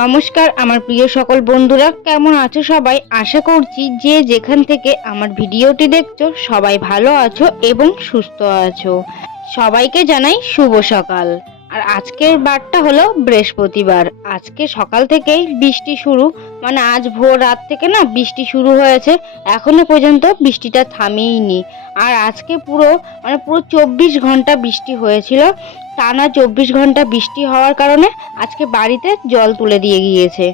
নমস্কার আমার প্রিয় সকল বন্ধুরা, কেমন আছো সবাই? আশা করছি যে যেখান থেকে আমার ভিডিওটি দেখছো সবাই ভালো আছো এবং সুস্থ আছো। সবাইকে জানাই শুভ সকাল। আর আজকের বারটা হলো বৃহস্পতিবার। আজকে সকাল থেকেই বৃষ্টি শুরু, মানে আজ ভোর রাত থেকে না বৃষ্টি শুরু হয়েছে, এখনো পর্যন্ত বৃষ্টিটা থামেইনি। আর আজকে পুরো 24 ঘন্টা বৃষ্টি হয়েছিল। টানা 24 ঘন্টা বৃষ্টি হওয়ার কারণে আজকে বাড়িতে জল তুলে দিয়ে গিয়েছে।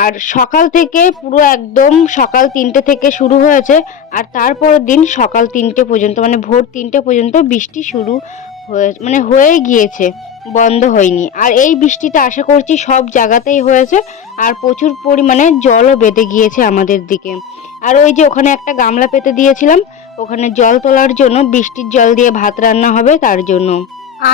আর সকাল থেকে পুরো একদম সকাল 3টে থেকে শুরু হয়েছে, আর তারপরের দিন সকাল 3টে পর্যন্ত, মানে ভোর 3টে পর্যন্ত বৃষ্টি শুরু হয়ে গিয়েছে, বন্ধ হয়নি। আর এই বৃষ্টিটা আশা করছি সব জায়গাতেই হয়েছে, আর প্রচুর পরিমাণে জলও বেঁধে গিয়েছে আমাদের দিকে। আর ওই যে ওখানে একটা গামলা পেতে দিয়েছিলাম, ওখানে জল তোলার জন্য, বৃষ্টির জল দিয়ে ভাত রান্না হবে তার জন্য।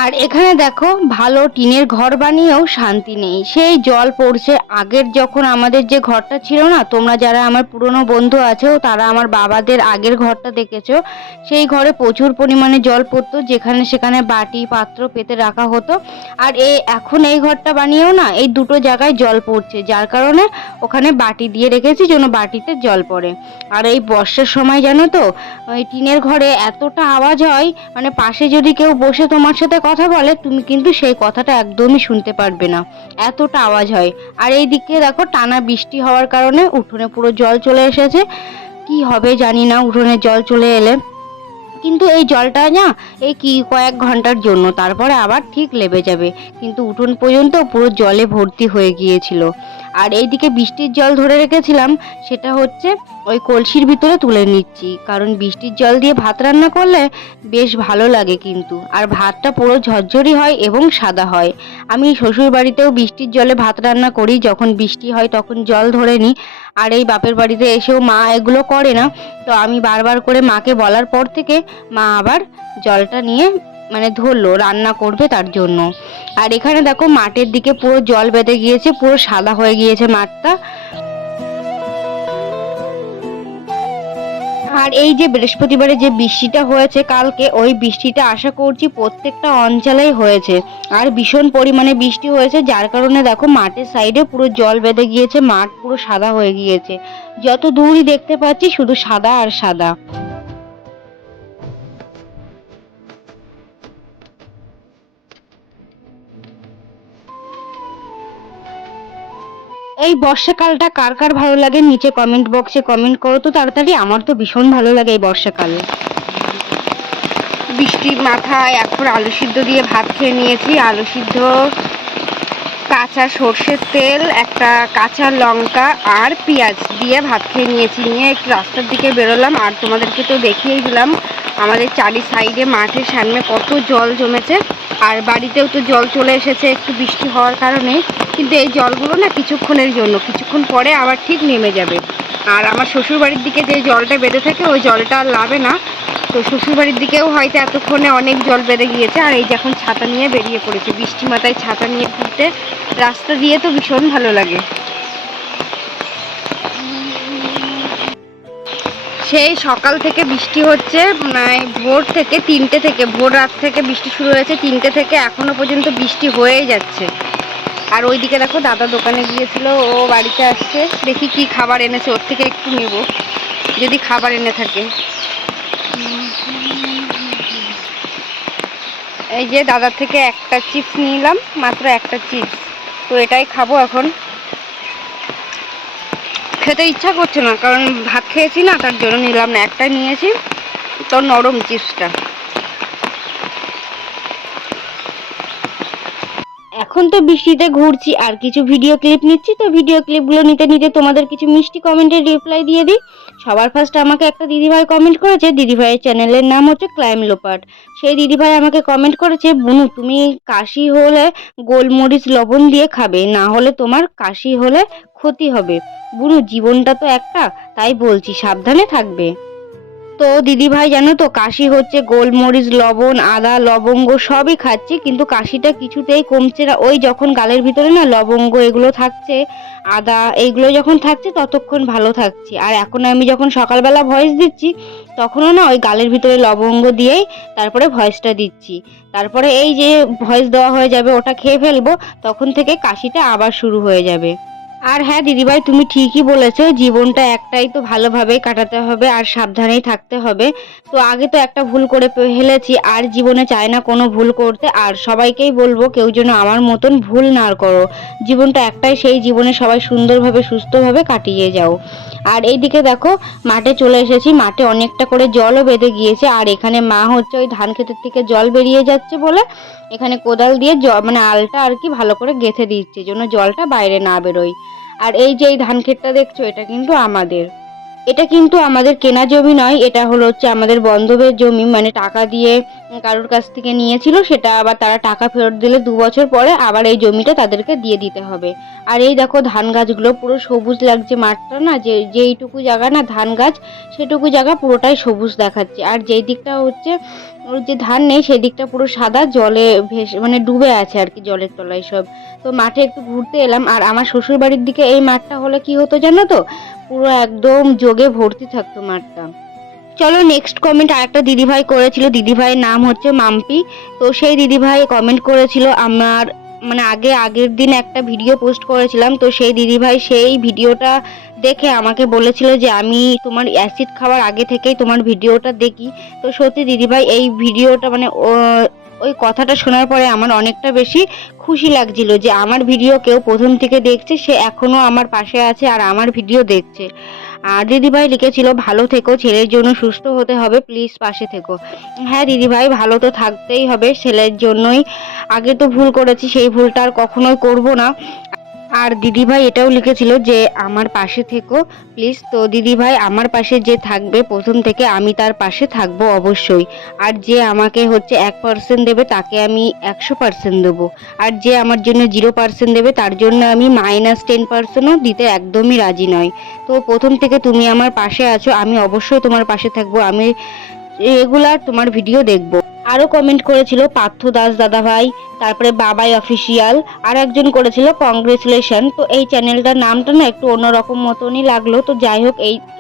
আর এখানে দেখো, ভালো টিনের ঘর বানিয়েও শান্তি নেই, সেই জল পড়ছে। আগের যখন আমাদের যে ঘরটা ছিল না, তোমরা যারা আমার পুরনো বন্ধু আছো তারা আমার বাবাদের আগের ঘরটা দেখেছো, সেই ঘরে প্রচুর পরিমাণে জল পড়তো, যেখানে সেখানে বাটি পাত্র পেতে রাখা হতো। আর এখন এই ঘরটা বানিয়েও না এই দুটো জায়গায় জল পড়ছে, যার কারণে ওখানে বাটি দিয়ে রেখেছি যেন বাটিতে জল পড়ে। আর এই বর্ষার সময় জানো তো, ওই টিনের ঘরে এতটা আওয়াজ হয়, মানে পাশে যদি কেউ বসে তোমার সাথে কথা বলে, তুমি কিন্তু সেই কথাটা একদমই শুনতে পারবে না, এতটা আওয়াজ হয়। আর এই দিকে দেখো, টানা বৃষ্টি হওয়ার কারণে উঠোনে পুরো জল চলে এসেছে। কি হবে জানি না উঠোনে জল চলে এলে, কিন্তু এই জলটা না এই কি কয়েক ঘন্টার জন্য, তারপরে আবার ঠিক লেবে যাবে। কিন্তু উঠোন পর্যন্ত পুরো জলে ভর্তি হয়ে গিয়েছিল। আর এইদিকে বৃষ্টির জল ধরে রেখেছিলাম, সেটা হচ্ছে ওই কলসির ভিতরে তুলে নিচ্ছি, কারণ বৃষ্টির জল দিয়ে ভাত রান্না করলে বেশ ভালো লাগে কিন্তু, আর ভাতটা পুরো ঝরঝরি হয় এবং সাদা হয়। আমি শ্বশুর বাড়িতেও বৃষ্টির জলে ভাত রান্না করি, যখন বৃষ্টি হয় তখন জল ধরে নিই। আর এই বাপের বাড়িতে এসেও মা এগুলো করে না, তো আমি বারবার করে মাকে বলার পর থেকে মা আবার জলটা নিয়ে ধরলো রান্না করবে তার জন্য। আর এখানে দেখো, মাঠের দিকে পুরো জল বেঁধে গিয়েছে, পুরো সাদা হয়ে গিয়েছে মাঠটা। আর এই যে বৃহস্পতিবারে যে বৃষ্টিটা হয়েছে কালকে, ওই বৃষ্টিটা আশা করছি প্রত্যেকটা অঞ্চলেই হয়েছে। আর ভীষণ পরিমাণে বৃষ্টি হয়েছে, যার কারণে দেখো মাঠের সাইডে পুরো জল বেঁধে গিয়েছে, মাঠ পুরো সাদা হয়ে গিয়েছে। যত দূরই দেখতে পাচ্ছি শুধু সাদা আর সাদা। এই বর্ষাকালটা কার কার ভালো লাগে নিচে কমেন্ট বক্সে কমেন্ট করো তো তাড়াতাড়ি। আমার তো ভীষণ ভালো লাগে এই বর্ষাকাল। বৃষ্টির মাথায় এখন আলু সিদ্ধ দিয়ে ভাত খেয়ে নিয়েছি। আলু সিদ্ধ, কাঁচা সর্ষের তেল, একটা কাঁচা লঙ্কা আর পেঁয়াজ দিয়ে ভাত খেয়ে নিয়েছি। নিয়ে একটু রাস্তার দিকে বেরোলাম, আর তোমাদেরকে তো দেখিয়েই দিলাম আমাদের চারি সাইডে মাঠের সামনে কত জল জমেছে। আর বাড়িতেও তো জল চলে এসেছে একটু বৃষ্টি হওয়ার কারণে, কিন্তু এই জলগুলো না কিছুক্ষণের জন্য, কিছুক্ষণ পরে আবার ঠিক নেমে যাবে। আর আমার শ্বশুর বাড়ির দিকে যে জলটা বেঁধে থাকে ওই জলটা আর লাভে না, তো শ্বশুরবাড়ির দিকেও হয়তো এতক্ষণে অনেক জল বেড়ে গিয়েছে। আর এই যখন ছাতা নিয়ে বেরিয়ে পড়েছে, বৃষ্টি মাথায় ছাতা নিয়ে ঘুরতে রাস্তা দিয়ে তো ভীষণ ভালো লাগে। সেই সকাল থেকে বৃষ্টি হচ্ছে, ভোর থেকে 3টে থেকে, ভোর রাত থেকে বৃষ্টি শুরু হয়েছে, 3টে থেকে এখনো পর্যন্ত বৃষ্টি হয়েই যাচ্ছে। আর ওইদিকে দেখো, দাদা দোকানে গিয়েছিল, ও বাড়িতে আসছে, দেখি কি খাবার এনেছে, ওর থেকে একটু নেব যদি খাবার এনে থাকে। এই যে দাদার থেকে একটা চিপস নিলাম, মাত্র একটা চিপস, তো এটাই খাবো এখন। খেতে ইচ্ছা করছে না, কারণ ভাত খেয়েছি না, তার জন্য নিলাম না, একটাই নিয়েছি, তো নরম চিপসটা। এখন তো বৃষ্টিতে ঘুরছি আর কিছু ভিডিও ক্লিপ নিচ্ছি, তো ভিডিও ক্লিপগুলো নিতে নিতে তোমাদের কিছু মিষ্টি কমেন্টের রিপ্লাই দিয়ে দিই। সবার ফার্স্ট আমাকে একটা দিদিভাই কমেন্ট করেছে, দিদিভাইয়ের চ্যানেলের নাম হচ্ছে ক্লাইম লোপাট। সেই দিদিভাই আমাকে কমেন্ট করেছে, বুনু তুমি কাশি হলে গোলমরিচ লবণ দিয়ে খাবে, না হলে তোমার কাশি হলে ক্ষতি হবে। বুনু জীবনটা তো একটা, তাই বলছি সাবধানে থাকবে। তো দিদিভাই জানো তো, কাশি হচ্ছে, গোলমরিচ লবণ আদা লবঙ্গ সবই খাচ্ছি, কিন্তু কাশিটা কিছুতেই কমছে না। ওই যখন গালের ভিতরে না লবঙ্গ এগুলো থাকছে, আদা এইগুলো যখন থাকছে ততক্ষণ ভালো থাকছি। আর এখন আমি যখন সকালবেলা ভয়েস দিচ্ছি তখনও না ওই গালের ভিতরে লবঙ্গ দিয়েই তারপরে ভয়েসটা দিচ্ছি। তারপরে এই যে ভয়েস দেওয়া হয়ে যাবে ওটা খেয়ে ফেলবো, তখন থেকে কাশিটা আবার শুরু হয়ে যাবে। আর হ্যাঁ দিদিভাই, তুমি ঠিকই বলেছো, জীবনটা একটাই তো, ভালোভাবেই কাটাতে হবে আর সাবধানেই থাকতে হবে। তো আগে তো একটা ভুল করে ফেলেছি, আর জীবনে চাই না কোনো ভুল করতে। আর সবাইকেই বলবো কেউ যেন আমার মতন ভুল না করো। জীবনটা একটাই, সেই জীবনে সবাই সুন্দরভাবে সুস্থভাবে কাটিয়ে যাও। আর এইদিকে দেখো মাঠে চলে এসেছি, মাঠে অনেকটা করে জলও বেঁধে গিয়েছে। আর এখানে মা হচ্ছে ওই ধান ক্ষেতের থেকে জল বেরিয়ে যাচ্ছে বলে এখানে কোদাল দিয়ে মানে আলটা আর কি ভালো করে গেঁথে দিচ্ছে, যেন জলটা বাইরে না বেরোয়। আর এই যে এই ধান ক্ষেতটা দেখছো, এটা কিন্তু আমাদের, এটা কিন্তু আমাদের কেনা জমি নয়, এটা হচ্ছে আমাদের বন্ধবের জমি, মানে টাকা দিয়ে কারোর কাছ থেকে নিয়েছিল, সেটা আবার তারা টাকা ফেরত দিলে 2 বছর পরে আবার এই জমিটা তাদেরকে দিয়ে দিতে হবে। আর এই দেখো ধান গাছগুলো পুরো সবুজ লাগছে, মাঠটা না যেইটুকু জায়গা না ধান গাছ, সেটুকু জায়গা পুরোটাই সবুজ দেখাচ্ছে। আর যেই দিকটা হচ্ছে ওর যে ধান নেই সেই দিকটা পুরো সাদা, জলে ভেসে মানে ডুবে আছে আর কি, জলের তলায় সব। তো মাঠে একটু ঘুরতে এলাম। আর আমার শ্বশুর বাড়ির দিকে এই মাঠটা হলে কি হতো জানো তো, পুরো একদম যোগে ভর্তি থাকতো মাঠটা। চলো নেক্সট কমেন্ট আরেকটা দিদিভাই করেছিল, দিদিভাইয়ের নাম হচ্ছে মাম্পি। তো সেই দিদিভাই কমেন্ট করেছিল আমার, মানে আগের দিন একটা ভিডিও পোস্ট করেছিলাম, তো সেই দিদিভাই সেই ভিডিওটা দেখে আমাকে বলেছিল যে আমি তোমার অ্যাসিড খাওয়ার আগে থেকেই তোমার ভিডিওটা দেখি। তো সত্যি দিদিভাই এই ভিডিওটা মানে ওই কথাটা শোনার পরে আমার অনেকটা বেশি খুশি লাগছিল যে আমার ভিডিও কেউ প্রথম থেকে দেখছে, সে এখনো আমার পাশে আছে আর আমার ভিডিও দেখছে। আর দিদিভাই লিখেছিল ভালো থেকো, ছেলের জন্য সুস্থ হতে হবে, প্লিজ পাশে থেকো। হ্যাঁ দিদিভাই, ভালো তো থাকতেই হবে ছেলের জন্যই। আগে তো ভুল করেছি, সেই ভুলটা আর কখনোই করব না। আর দিদিভাই এটাও লিখেছিল যে আমার পাশে থেকো প্লিজ। তো দিদিভাই আমার পাশে যে থাকবে প্রথম থেকে, আমি তার পাশে থাকবো অবশ্যই। আর যে আমাকে হচ্ছে 1% দেবে তাকে আমি 100% দেবো। আর যে আমার জন্য 0% দেবে তার জন্য আমি -10%ও দিতে একদমই রাজি নয়। তো প্রথম থেকে তুমি আমার পাশে আছো, আমি অবশ্যই তোমার পাশে থাকবো, আমি রেগুলার তোমার ভিডিও দেখবো। আরও কমেন্ট করেছিল পার্থ দাস দাদাভাই, তারপরে বাবাই অফিসিয়াল, আর একজন করেছিল কংগ্রেচুলেশন। তো এই চ্যানেলটার নামটা না একটু অন্যরকম মতনই লাগলো। তো যাই হোক,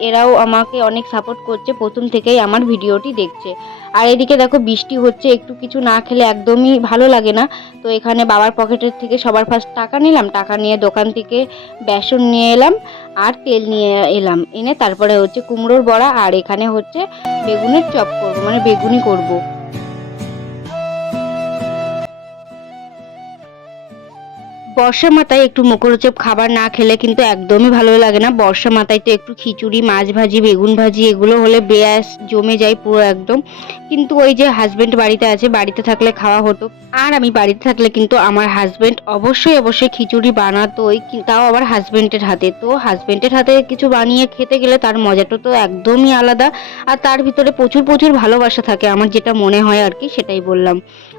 এরাও আমাকে অনেক সাপোর্ট করছে, প্রথম থেকেই আমার ভিডিওটি দেখছে। আর এদিকে দেখো বৃষ্টি হচ্ছে, একটু কিছু না খেলে একদমই ভালো লাগে না। তো এখানে বাবার পকেটের থেকে সবার ফার্স্ট টাকা নিলাম, টাকা নিয়ে দোকান থেকে বেসন নিয়ে এলাম আর তেল নিয়ে এলাম, এনে তারপরে হচ্ছে কুমড়োর বড়া, আর এখানে হচ্ছে বেগুনের চপ করবো, মানে বেগুনি করবো। বর্ষা মাথায় একটু মুখরোচক খাবার না খেলে কিন্তু একদমই ভালো লাগে না। বর্ষা মাথায় তো একটু খিচুড়ি, মাছ ভাজি, বেগুন ভাজি এগুলো হলে বেশ জমে যায় পুরো একদম। কিন্তু ওই যে হাজবেন্ড বাড়িতে আছে, বাড়িতে থাকলে খাওয়া হতো। আর আমি বাড়িতে থাকলে কিন্তু আমার হাজবেন্ড অবশ্যই অবশ্যই খিচুড়ি বানাতোই, তাও আবার হাজবেন্ডের হাতে। তো হাজবেন্ডের হাতে কিছু বানিয়ে খেতে গেলে তার মজাটা তো একদমই আলাদা। আর তার ভিতরে প্রচুর প্রচুর ভালোবাসা থাকে, আমার যেটা মনে হয় আর কি, সেটাই বললাম।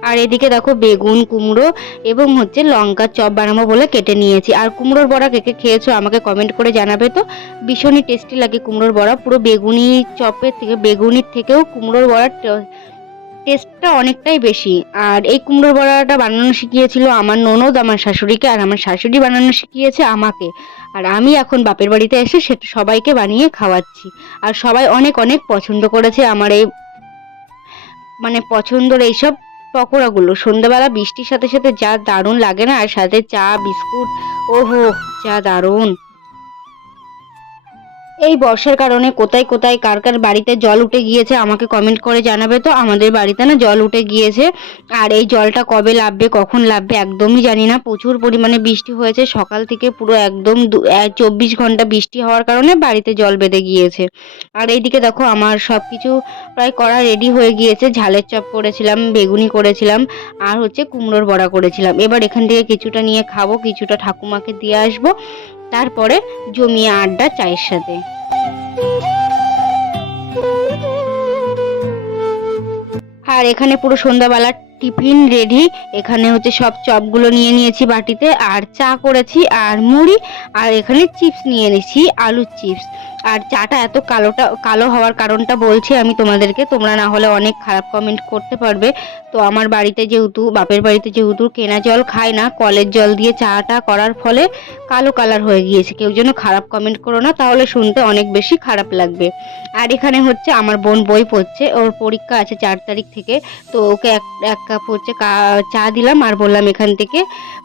আর এদিকে দেখো বেগুন, কুমড়ো এবং হচ্ছে লঙ্কার চপ বানাবো বলে কেটে নিয়েছি। আর কুমড়োর বড়া কে কে খেয়েছো আমাকে কমেন্ট করে জানাবে তো। ভীষণই টেস্টি লাগে কুমড়োর বড়া, পুরো বেগুনি চপের থেকে, বেগুনির থেকেও কুমড়োর বড়ার টেস্টটা অনেকটাই বেশি। আর এই কুমড়োর বড়াটা বানানো শিখিয়েছিল আমার ননদ আমার শাশুড়িকে, আর আমার শাশুড়ি বানানো শিখিয়েছে আমাকে। আর আমি এখন বাপের বাড়িতে এসে সেটা সবাইকে বানিয়ে খাওয়াচ্ছি। আর সবাই অনেক অনেক পছন্দ করেছে আমার এই মানে পছন্দের এইসব পকোড়াগুলো। সন্ধ্যাবেলা বৃষ্টির সাথে সাথে যা দারুণ লাগে না, আর সাথে চা বিস্কুট, ওহো যা দারুণ। এই বর্ষার কারণে কোথায় কোথায় কার কার বাড়িতে জল উঠে গিয়েছে আমাকে কমেন্ট করে জানাবে তো। আমাদের বাড়িতে না জল উঠে গিয়েছে, আর এই জলটা কবে নামবে কখন নামবে একদমই জানি না। প্রচুর পরিমাণে বৃষ্টি হয়েছে সকাল থেকে, পুরো একদম 24 ঘন্টা বৃষ্টি হওয়ার কারণে বাড়িতে জল বেঁধে গিয়েছে। আর এইদিকে দেখো আমার সব কিছু প্রায় করা রেডি হয়ে গিয়েছে। ঝালের চপ করেছিলাম, বেগুনি করেছিলাম, আর হচ্ছে কুমড়োর বড়া করেছিলাম। এবার এখান থেকে কিছুটা নিয়ে খাবো, কিছুটা ঠাকুমাকে দিয়ে আসবো, তারপরে জমিয়ে আড্ডা চায়ের সাথে। আর এখানে পুরো সন্ধ্যাবেলার টিফিন রেডি। এখানে হচ্ছে সব চপগুলো নিয়ে নিয়েছি বাটিতে, আর চা করেছি আর মুড়ি, আর এখানে চিপস নিয়ে নিয়েছি, আলুর চিপস। আর চাটা এত কালো হওয়ার কারণটা বলছি আমি তোমাদেরকে, তোমরা না হলে অনেক খারাপ কমেন্ট করতে পারবে। তো আমার বাড়িতে যেহেতু, বাপের বাড়িতে যেহেতু কেনা জল খায় না, কলের জল দিয়ে চাটা করার ফলে কালো কালার হয়ে গিয়েছে। কেউ যেন খারাপ কমেন্ট করো না, তাহলে শুনতে অনেক বেশি খারাপ লাগবে। আর এখানে হচ্ছে আমার বোন বই পড়ছে, ওর পরীক্ষা আছে 4 তারিখ থেকে। তো ওকে এক কাপ হচ্ছে চা দিলাম আর বললাম এখান থেকে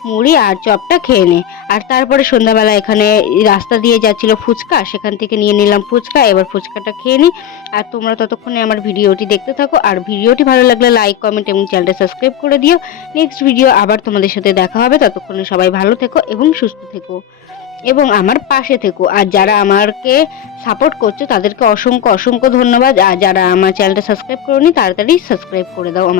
মুড়ি আর চপটা খেয়ে নে। আর তারপরে সন্ধ্যাবেলা এখানে রাস্তা দিয়ে যাচ্ছিল ফুচকা, সেখান থেকে নিয়ে নিলাম ফুচকা, এবার ফুচকাটা খেয়ে নিই। আর তোমরা ততক্ষণে আমার ভিডিওটি দেখতে থাকো, আর ভিডিওটি ভালো লাগলে লাইক, কমেন্ট এবং চ্যানেলটা সাবস্ক্রাইব করে দিও। নেক্সট ভিডিও আবার তোমাদের সাথে দেখা হবে, ততক্ষণে সবাই ভালো থেকো এবং সুস্থ থেকো এবং আমার পাশে থেকো। আর যারা আমাকে সাপোর্ট করছো তাদেরকে অসংখ্য অসংখ্য ধন্যবাদ। আর যারা আমার চ্যানেলটা সাবস্ক্রাইব করোনি তাড়াতাড়ি সাবস্ক্রাইব করে দাও।